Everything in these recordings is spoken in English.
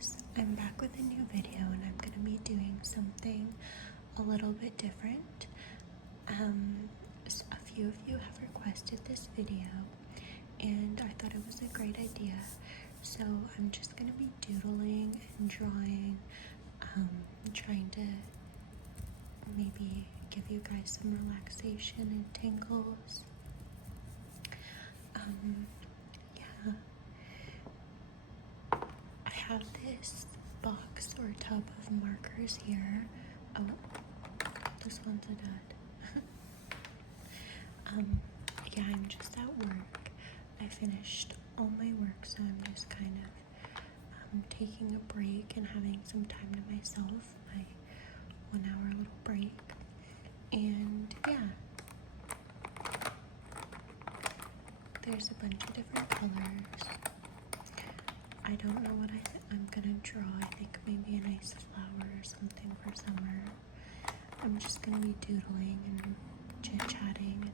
guys, I'm back with a new video and I'm going to be doing something a little bit different. A few of you have requested this video and I thought it was a great idea. So I'm just going to be doodling and drawing, trying to maybe give you guys some relaxation and tingles. Yeah. I have this box or tub of markers here. Oh, this one's a dud. Yeah, I'm just at work. I finished all my work, so I'm just kind of taking a break and having some time to myself, my 1 hour little break. And yeah, there's a bunch of different colors. I don't know what I'm gonna draw. I think maybe a nice flower or something for summer. I'm just gonna be doodling and chit-chatting.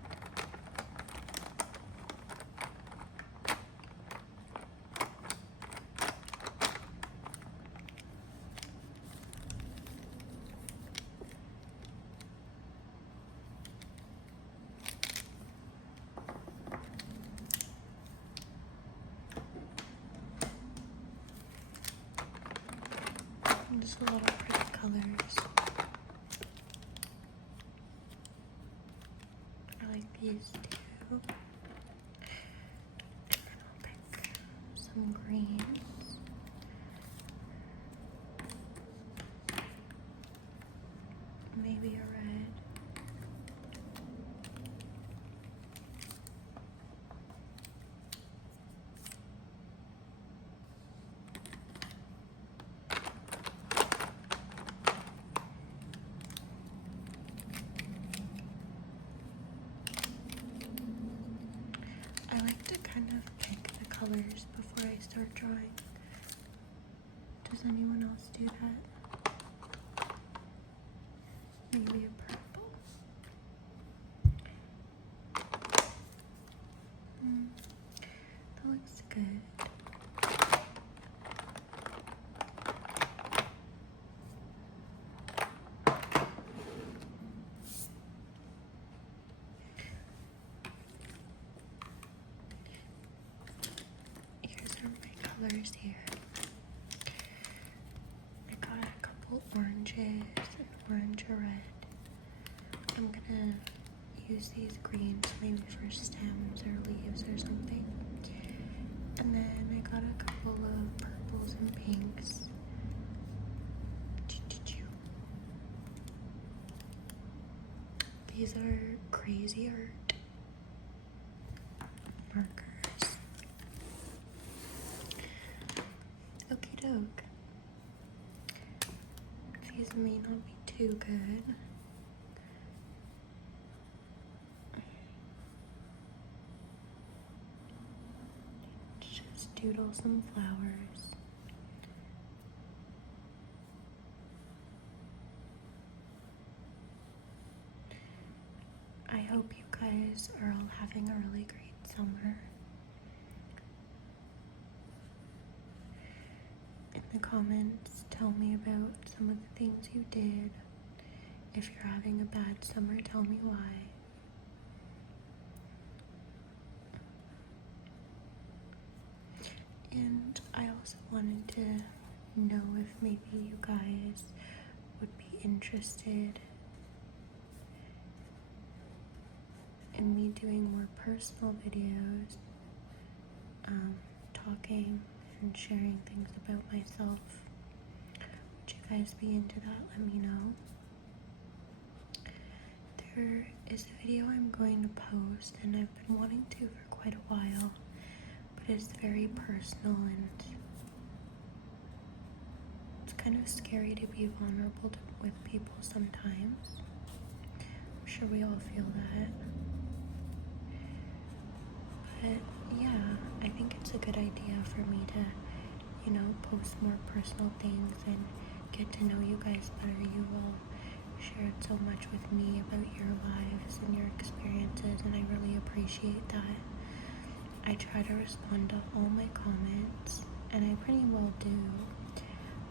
Just a little pretty colors. I like these two. And I'll pick some greens. Maybe a red. I like to kind of pick the colors before I start drawing. Does anyone else do that? Maybe a purple. That looks good. Colors here. I got a couple oranges, an orange or red. I'm gonna use these greens maybe for stems or leaves or something. And then I got a couple of purples and pinks. These are crazy art markers. Okie doke. These may not be too good. Just doodle some flowers. I hope you guys are all having a really great summer. In the comments, tell me about some of the things you did. If you're having a bad summer, tell me why. And I also wanted to know if maybe you guys would be interested in me doing more personal videos, talking and sharing things about myself. Would you guys be into that? Let me know. There is a video I'm going to post and I've been wanting to for quite a while, but it's very personal and it's kind of scary to be vulnerable with people sometimes. I'm sure we all feel that. But yeah, I think it's a good idea for me to, post more personal things and get to know you guys better. You all shared so much with me about your lives and your experiences, and I really appreciate that. I try to respond to all my comments, and I pretty well do.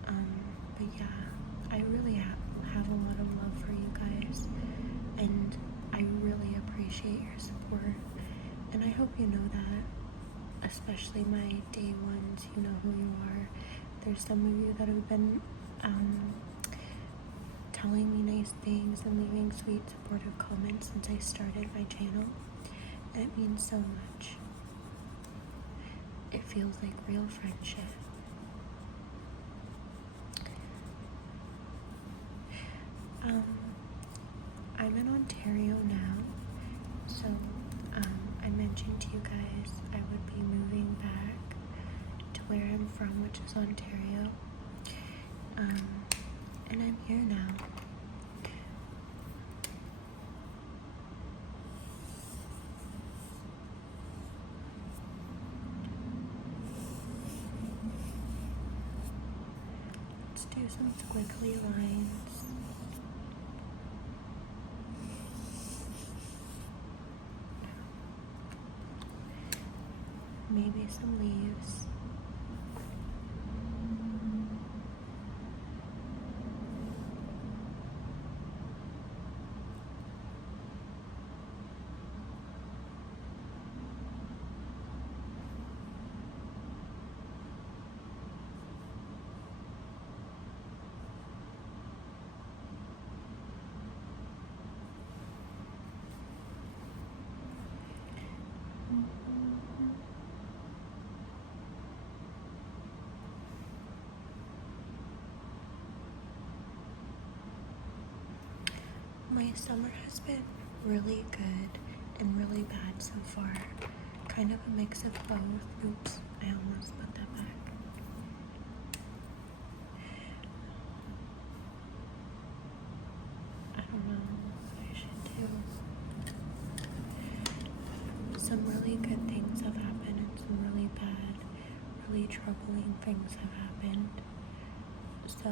But yeah, I really have a lot of love for you guys, and I really appreciate your support, and I hope you know that, especially my day ones. You know who you are. There's some of you that have been telling me nice things and leaving sweet supportive comments since I started my channel, and it means so much. It feels like real friendship. I'm in Ontario now, so I mentioned to you guys I would be moving back to where I'm from, which is Ontario, and I'm here now. Let's do some squiggly lines. Maybe some leaves. My summer has been really good and really bad so far. Kind of a mix of both. Oops, I almost put that back. I don't know what I should do. Some really good things have happened and some really bad, really troubling things have happened. So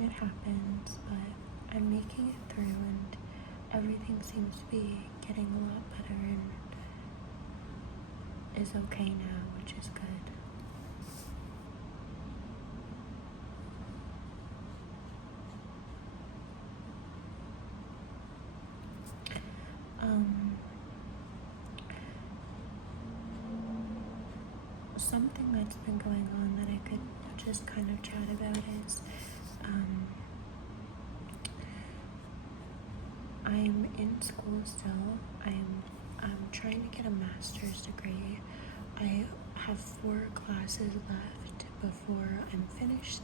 it happens, but I'm making it through, and everything seems to be getting a lot better and is okay now, which is good. Something that's been going on that I could just kind of chat about is I'm in school still. I'm trying to get a master's degree. I have 4 classes left before I'm finished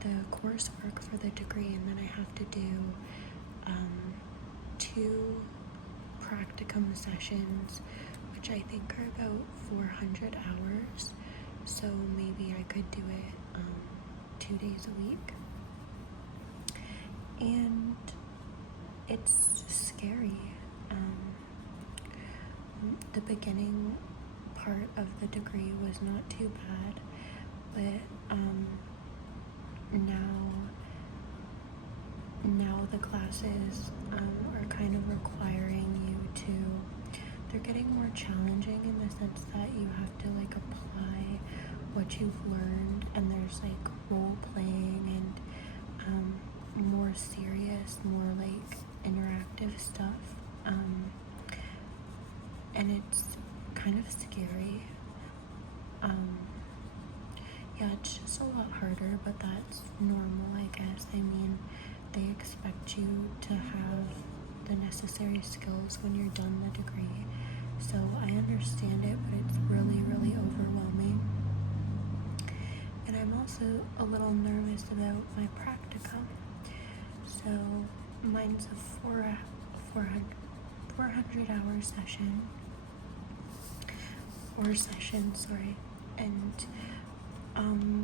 the coursework for the degree, and then I have to do 2 practicum sessions, which I think are about 400 hours. So maybe I could do it 2 days a week. And it's scary. The beginning part of the degree was not too bad, but now the classes are kind of requiring you to, they're getting more challenging in the sense that you have to like apply what you've learned, and there's like role playing and more serious, more like interactive stuff, and it's kind of scary. Yeah, it's just a lot harder, but that's normal, I guess. I mean, they expect you to have the necessary skills when you're done the degree, so I understand it, but it's really, really overwhelming. And I'm also a little nervous about my practicum. So mine's a 400 hour session, and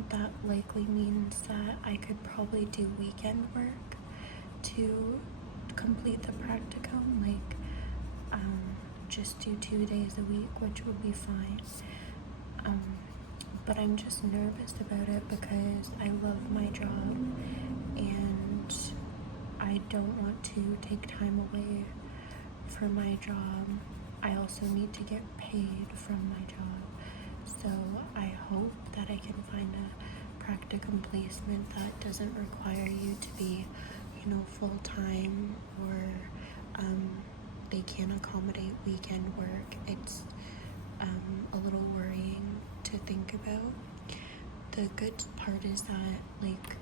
that likely means that I could probably do weekend work to complete the practicum, like just do 2 days a week, which would be fine. But I'm just nervous about it because I love my job and I don't want to take time away for my job. I I also need to get paid from my job. So I hope that I can find a practicum placement that doesn't require you to be, full-time, or they can accommodate weekend work. It's a little worrying to think about. The good part is that, like,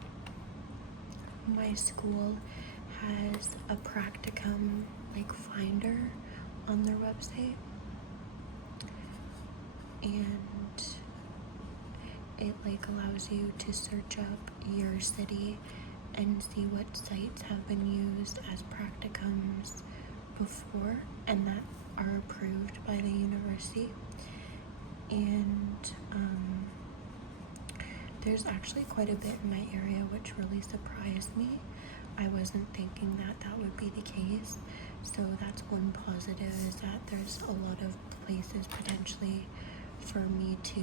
my school has a practicum, like, finder on their website, and it, like, allows you to search up your city and see what sites have been used as practicums before and that are approved by the university. And there's actually quite a bit in my area, which really surprised me. I wasn't thinking that that would be the case. So that's one positive, is that there's a lot of places potentially for me to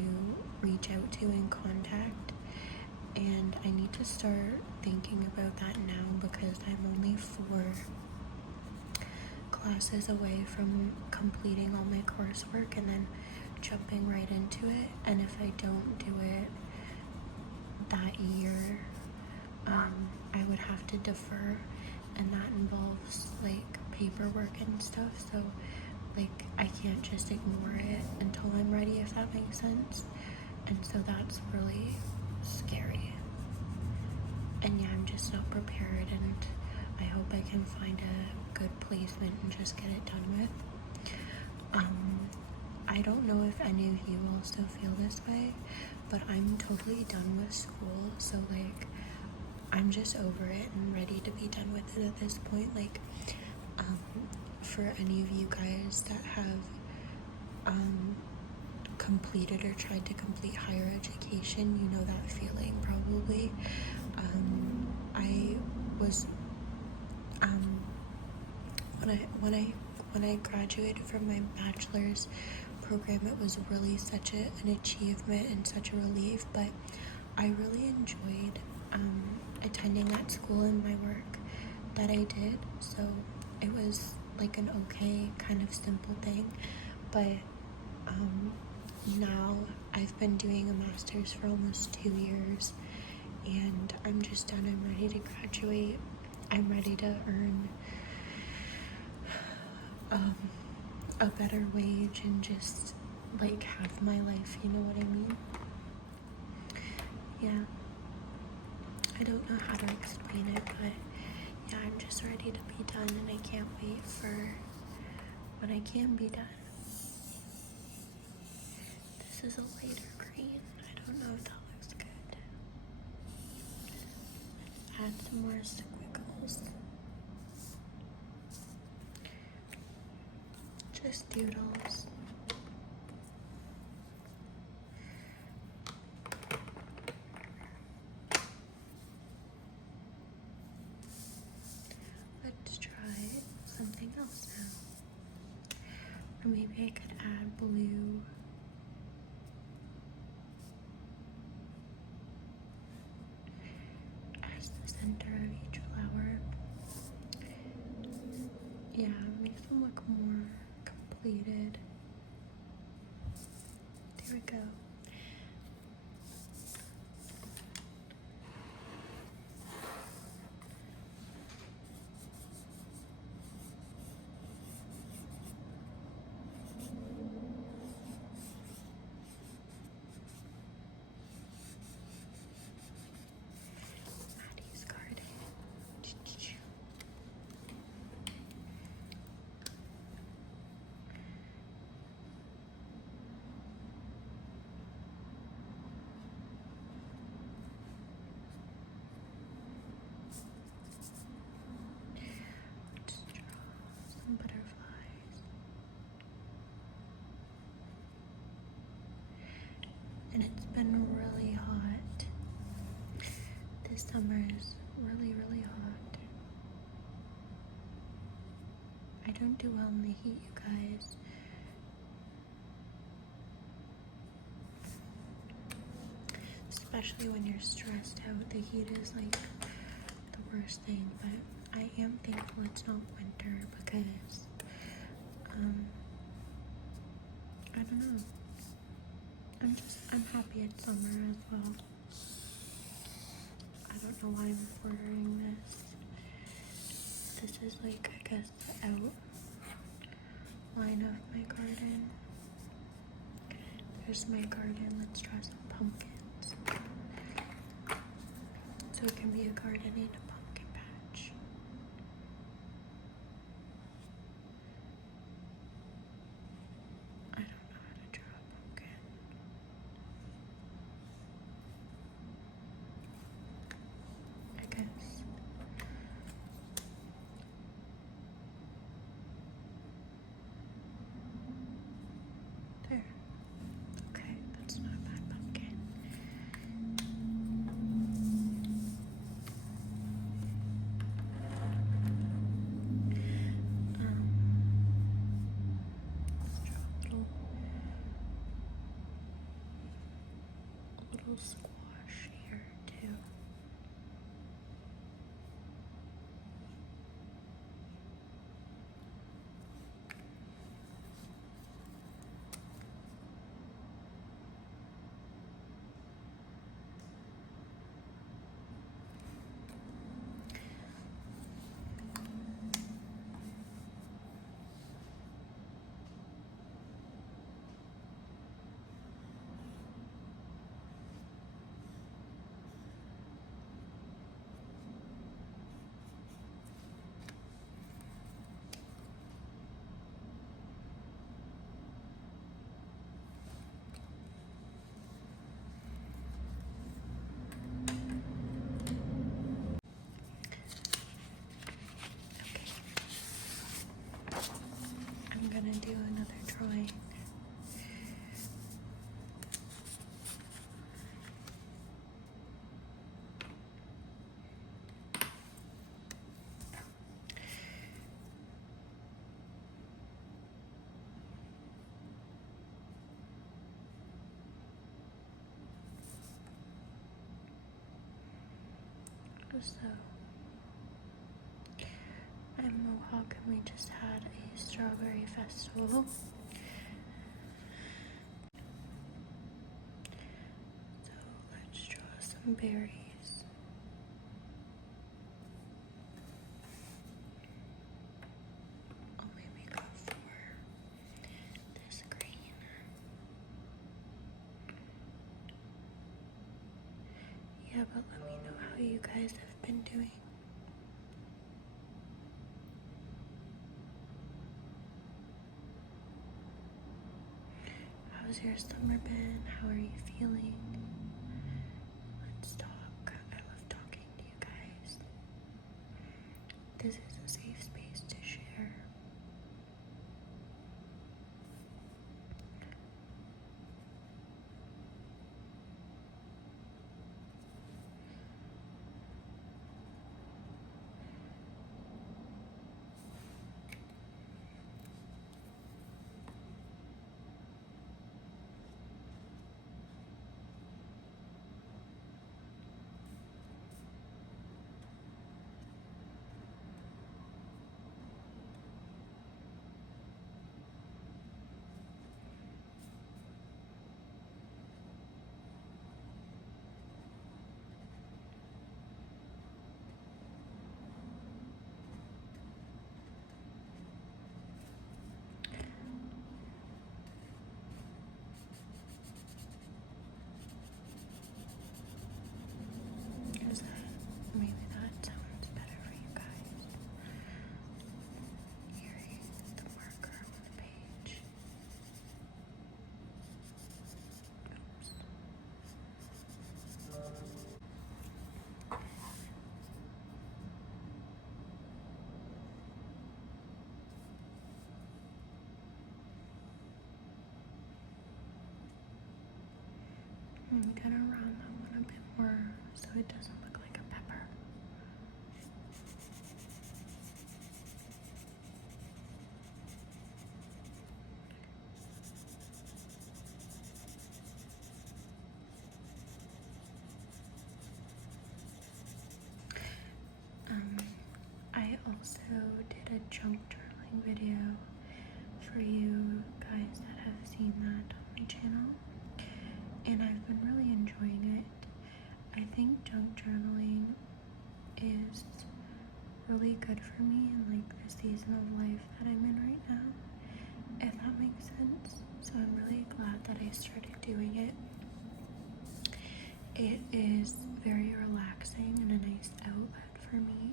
reach out to and contact. And I need to start thinking about that now, because I'm only 4 classes away from completing all my coursework and then jumping right into it. And if I don't do it that year, I would have to defer, and that involves, like, paperwork and stuff. So, like, I can't just ignore it until I'm ready, if that makes sense. And so that's really scary. And yeah, I'm just not prepared, and I hope I can find a good placement and just get it done with. I don't know if any of you also feel this way, but I'm totally done with school. So, like, I'm just over it and ready to be done with it at this point. Like, for any of you guys that have completed or tried to complete higher education, you know that feeling probably. I was when I graduated from my bachelor's program, it was really such an achievement and such a relief. But I really enjoyed attending that school and my work that I did. So it was like an okay kind of simple thing. But now I've been doing a master's for almost 2 years, and I'm just done. I'm ready to graduate. I'm ready to earn a better wage and just, like, have my life, you know what I mean? Yeah. I don't know how to explain it, but yeah, I'm just ready to be done, and I can't wait for when I can be done. This is a lighter green. I don't know if that looks good. Add some more squiggles. Just doodles. Let's try something else now. Or maybe I could add blue. As the center of each flower. Yeah, makes them look more completed. There we go. Maddie's garden. Let's draw some butterflies. And it's been really hot. This summer is really, really hot. I don't do well in the heat, you guys. Especially when you're stressed out. The heat is, like, the worst thing. But I am thankful it's not winter, because don't know. I'm happy it's summer as well. I don't know why I'm ordering this. This is like, I guess, the outline of my garden. Here's my garden. Let's draw some pumpkins. So it can be a garden and a pumpkin patch. I don't know how to draw a pumpkin. I guess. There. Okay, that's not a bad pumpkin. Let's draw a little squash here too. I'm gonna do another drawing. So, I'm Mohawk and we just had a strawberry festival. So let's draw some berries. I'll maybe go for this green. Yeah, but let me know how you guys have been doing. How's your summer been? How are you feeling? Let's talk. I love talking to you guys. This is a safe space to share. Maybe that sounds better for you guys. Here is the marker on the page. Oops. I'm gonna round that one a bit more so it doesn't look like a pepper. I also did a junk journaling video for you guys that have seen that. season of life that I'm in right now, if that makes sense. So I'm really glad that I started doing it. It is very relaxing and a nice outlet for me,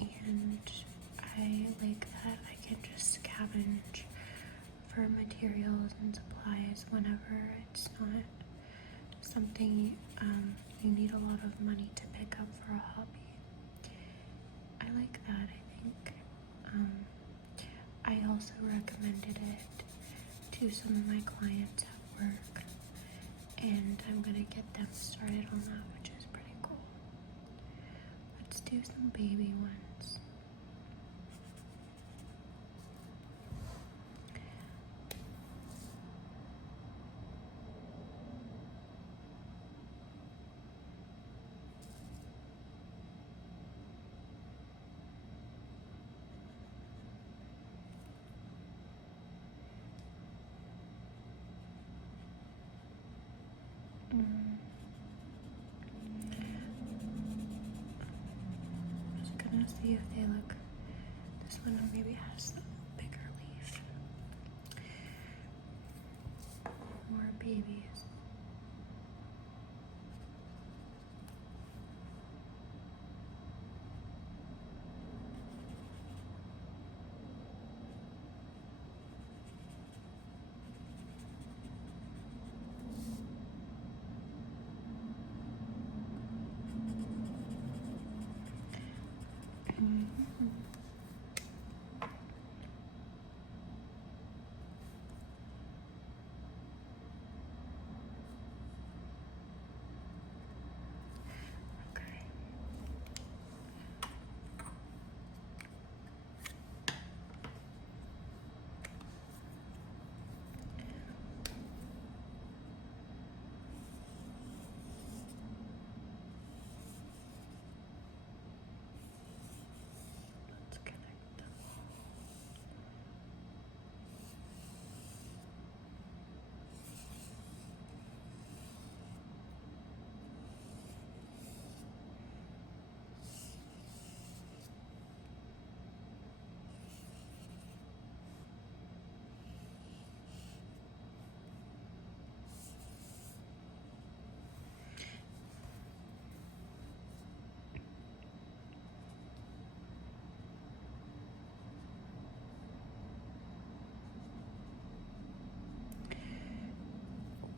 and I like that I can just scavenge for materials and supplies whenever it's not something you need a lot of money to pick up for a hobby. I like that, I think. I also recommended it to some of my clients at work, and I'm gonna get them started on that, which is pretty cool. Let's do some baby ones. Just gonna see if they look. This one maybe has a bigger leaf. More babies.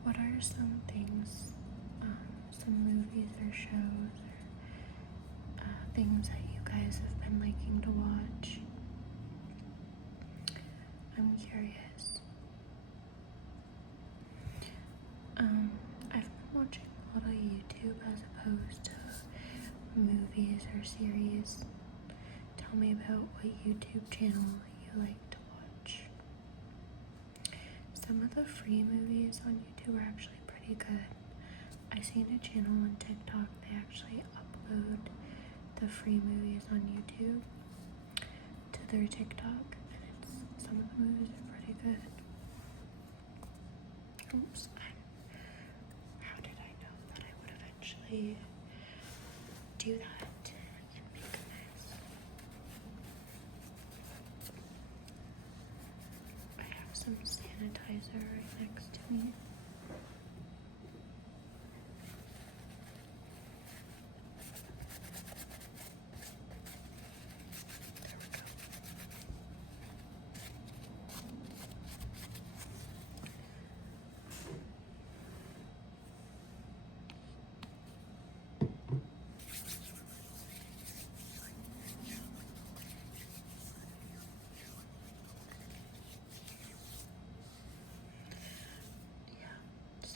What are some things, some movies or shows or things that you guys have been liking to watch? I'm curious. I've been watching a lot of YouTube as opposed to movies or series. Tell me about what YouTube channel you like to watch. Some of the free movies on YouTube are actually pretty good. I seen a channel on TikTok, they actually upload the free movies on YouTube to their TikTok, and some of the movies are pretty good. Oops, how did I know that I would eventually do that and make a mess? I have some sanitizer right next to me.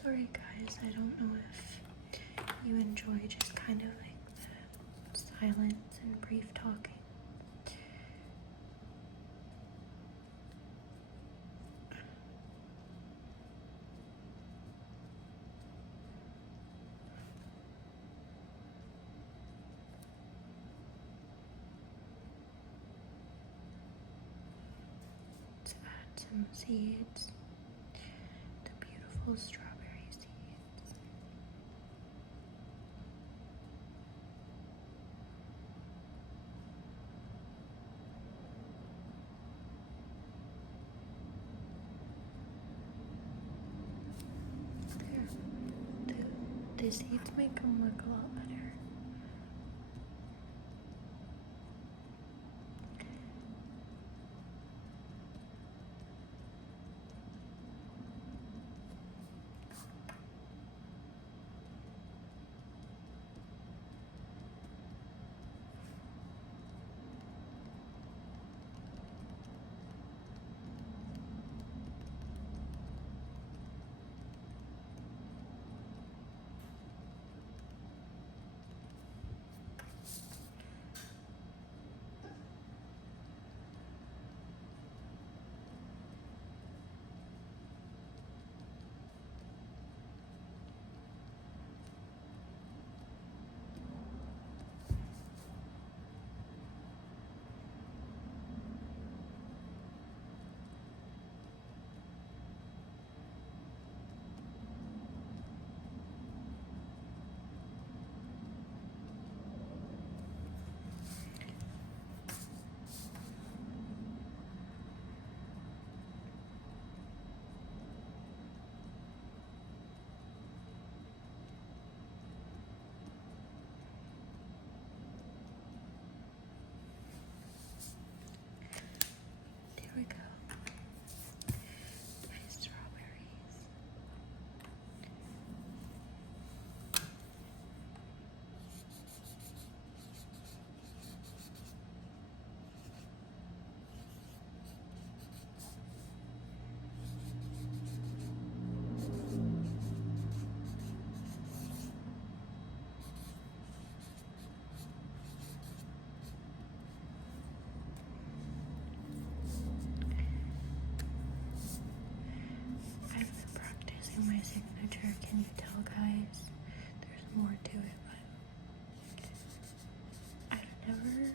Sorry guys, I don't know if you enjoy just kind of like the silence and brief talking. Let's add some seeds, the beautiful strawberry seeds. The seeds make them look a lot better. There we go. Nice strawberries. I've been practicing my signature. Can you tell, guys? There's more to it, but I've never.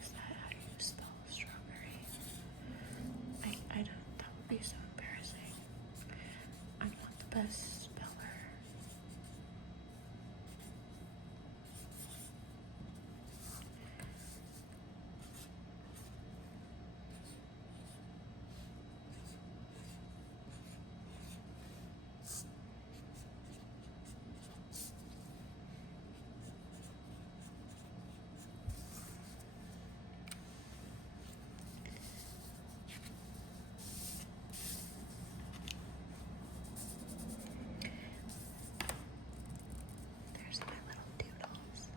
Is that how you spell strawberry? I don't. That would be so embarrassing. I'm not the best speller. There's my little doodles.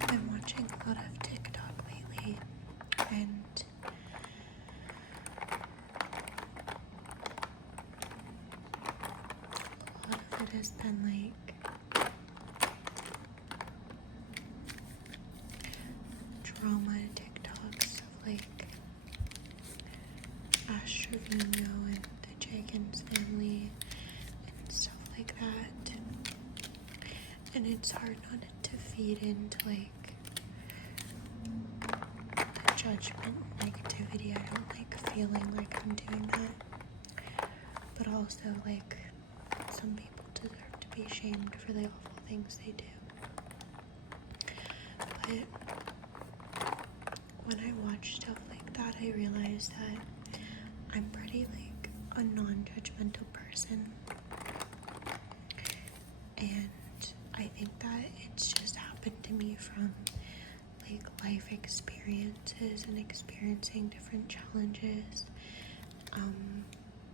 I've been watching a lot of TikTok lately, and a lot of it has been like drama TikToks of like Ash Trevino and the Jenkins family and stuff like that. And it's hard not to feed into like the judgment and negativity. I don't like feeling like I'm doing that. But also like some people deserve to be shamed for the awful things they do. But when I watch stuff like that, I realize that I'm pretty like a non-judgmental person. And I think that it's just happened to me from like life experiences and experiencing different challenges,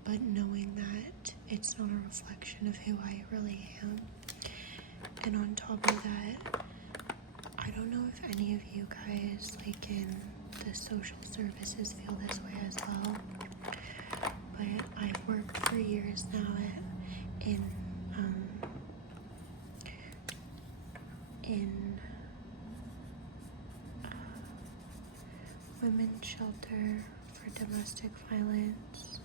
but knowing that it's not a reflection of who I really am. And on top of that, I don't know if any of you guys like in the social services feel this way as well, but I've worked for years now at in in women's shelter for domestic violence.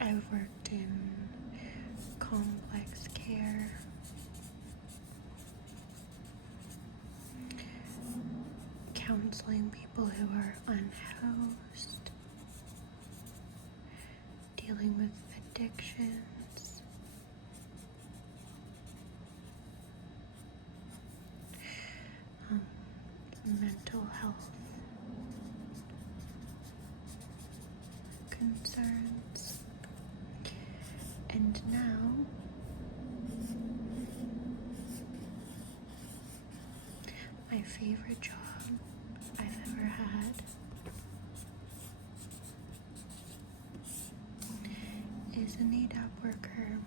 I've worked in complex care, counseling people who are unhoused, dealing with addictions, mental health concerns, and now my favorite job I've ever had is a NADAP worker.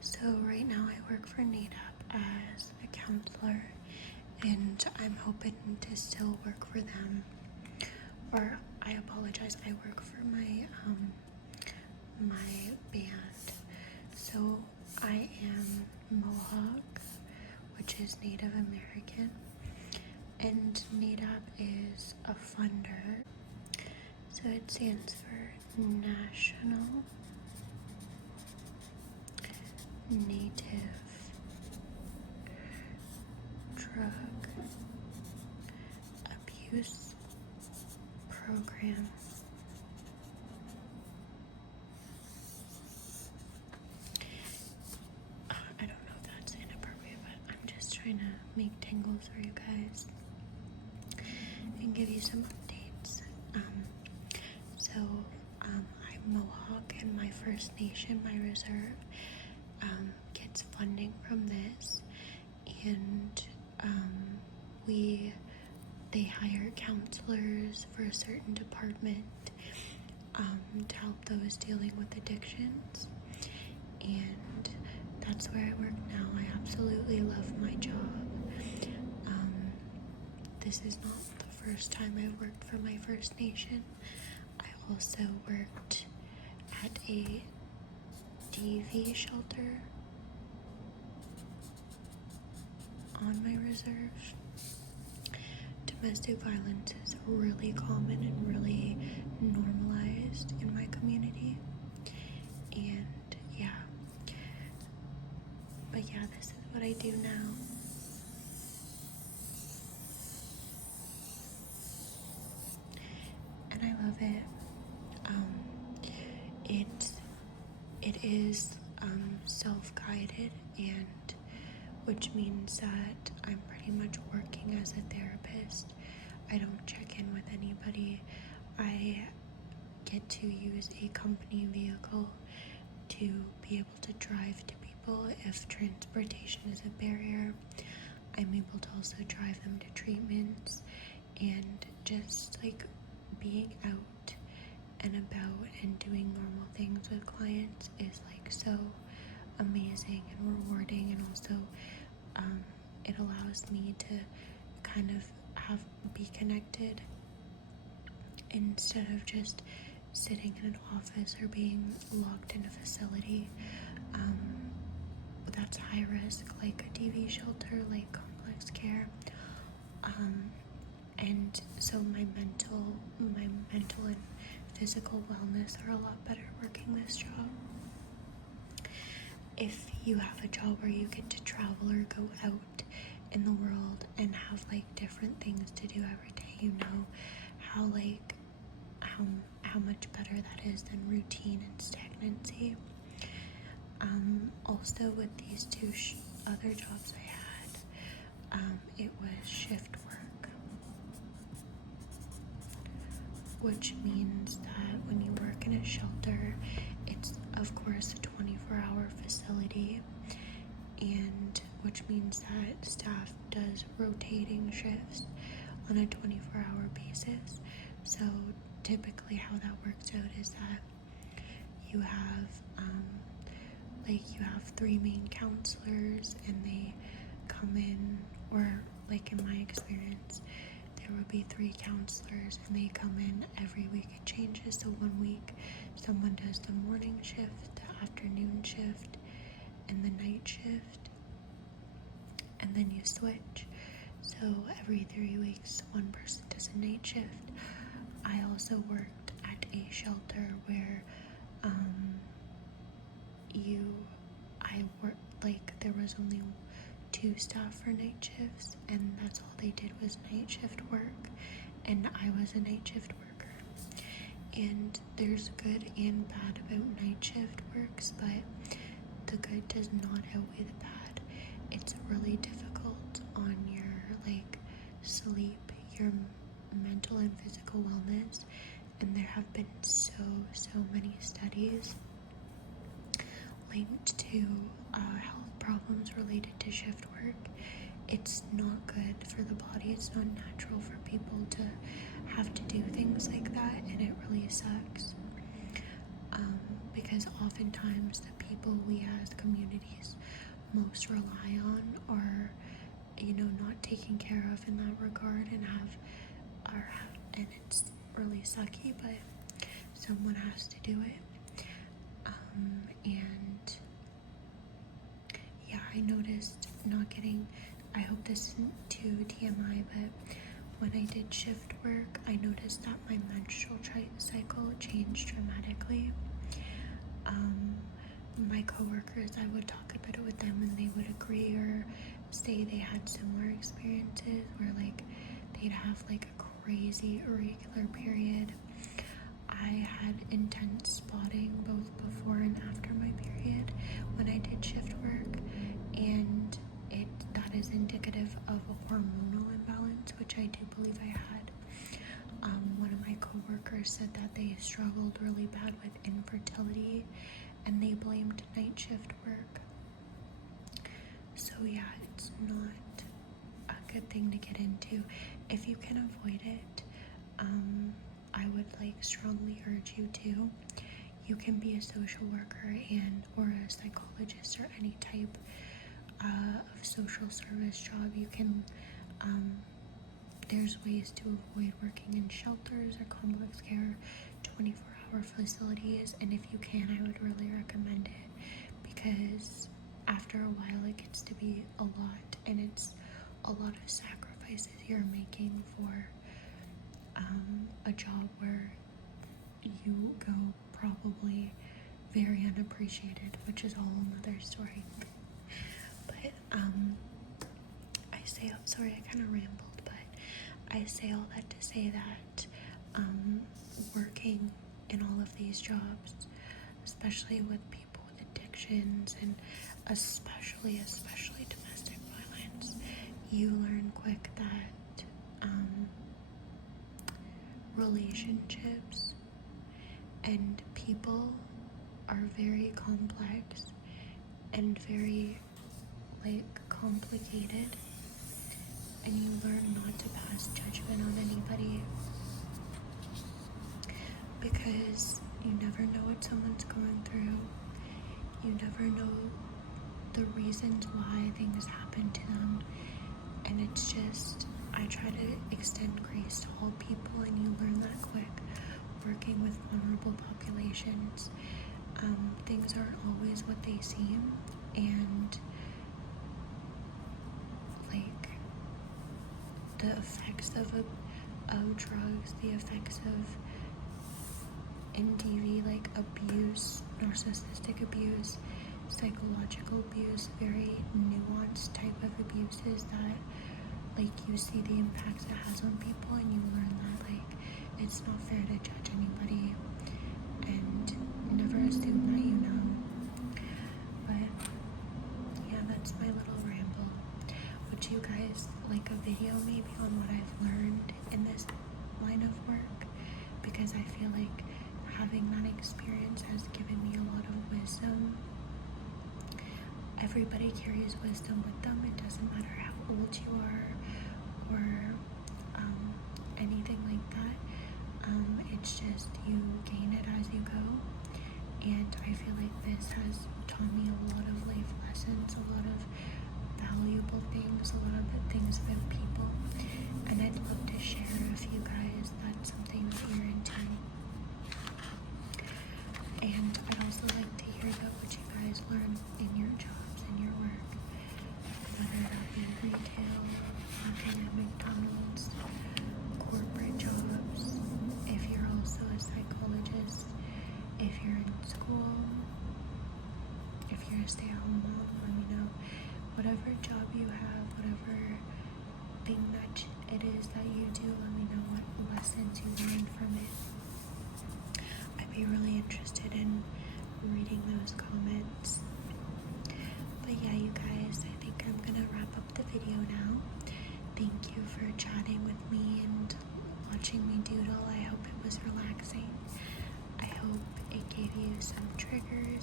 So right now I work for NADAP as a counselor, and I'm hoping to still work for them. Or I apologize, I work for my my band. So I am Mohawk, which is Native American, and NADAP is a funder. So it stands for National Native Drug Abuse Program. I don't know if that's inappropriate, but I'm just trying to make tingles for you guys and give you some updates. I'm Mohawk, and my First Nation, my reserve, gets funding from this, and they hire counselors for a certain department to help those dealing with addictions, and that's where I work now. I absolutely love my job. This is not the first time I've worked for my First Nation. I also worked at a DV shelter on my reserve. Domestic violence is really common and really normalized in my community, and this is what I do now. And I love it. It is self-guided, and which means that I'm pretty much working as a therapist. I don't check in with anybody. I get to use a company vehicle to be able to drive to people if transportation is a barrier. I'm able to also drive them to treatments, and just like being out and about and doing normal things with clients is like so amazing and rewarding, and also it allows me to kind of be connected instead of just sitting in an office or being locked in a facility that's high risk, like a DV shelter, like complex care. And so my mental and physical wellness are a lot better working this job. If you have a job where you get to travel or go out in the world and have like different things to do every day, you know how much better that is than routine and stagnancy. Also with these two other jobs I had, it was shift work, which means that when you work in a shelter, it's of course a 24-hour facility, and which means that staff does rotating shifts on a 24-hour basis. So typically how that works out is that you have like you have 3 main counselors and they come in, or like in my experience, there would be 3 counselors and they come in every week. It changes. So one week someone does the morning shift, the afternoon shift, and the night shift, and then you switch. So every 3 weeks one person does a night shift. I also worked at a shelter where I worked, like, there was only 2 staff for night shifts, and that's all they did was night shift work, and I was a night shift worker. And there's good and bad about night shift works, but the good does not outweigh the bad. It's really difficult on your, like, sleep, your mental and physical wellness, and there have been so many studies linked to health problems related to shift work. It's not good for the body. It's not natural for people to have to do things like that, and it really sucks, because oftentimes the people we as communities most rely on are, not taken care of in that regard, and it's really sucky, but someone has to do it. And yeah, I noticed I hope this isn't too TMI, but when I did shift work, I noticed that my menstrual cycle changed dramatically. My coworkers, I would talk about it with them and they would agree or say they had similar experiences where, like, they'd have like a crazy irregular period. I had intense spotting both before and after my period when I did shift work, and that is indicative of a hormonal imbalance, which I do believe I had. One of my coworkers said that they struggled really bad with infertility, and they blamed night shift work. So yeah, it's not a good thing to get into. If you can avoid it, I would strongly urge you to. You can be a social worker or a psychologist or any type of social service job. You can, there's ways to avoid working in shelters or complex care, 24-hour facilities, and if you can, I would really recommend it, because after a while it gets to be a lot, and it's a lot of sacrifices you're making for a job where you go probably very unappreciated, which is all another story. But sorry, I kind of rambled, but I say all that to say that working in all of these jobs, especially with people with addictions and especially domestic violence, you learn quick that relationships and people are very complex and very complicated, and you learn not to pass judgment on anybody, because you never know what someone's going through. You never know the reasons why things happen to them, and it's just, I try to extend grace to all people, and you learn that quick working with vulnerable populations. Things aren't always what they seem, and the effects of drugs, the effects of NDV, abuse, narcissistic abuse, psychological abuse, very nuanced type of abuses that you see the impacts it has on people, and you learn that it's not fair to judge anybody and never assume that you know. But yeah, that's my little ramble. Would you guys like a video maybe on what I've learned in this line of work? Because I feel like having that experience has given me a lot of wisdom. Everybody carries wisdom with them. It doesn't matter how old you are or anything like that. It's just you gain it as you go, and I feel like this has taught me a lot of life lessons, a lot of valuable things, a lot of things about people, and I'd love to share if you guys that's something that you're into. And I'd also like to hear about what you guys learn in your jobs, in your work, whether that be retail, working at McDonald's, corporate jobs, if you're also a psychologist, if you're in school, if you're a stay-at-home mom, let me know. Whatever job you have, whatever thing that it is that you do, let me know what lessons you learned from it. I'd be really interested in reading those comments. But yeah, you guys, I think I'm gonna wrap up the video now. Thank you for chatting with me and watching me doodle. I hope it was relaxing. I hope it gave you some triggers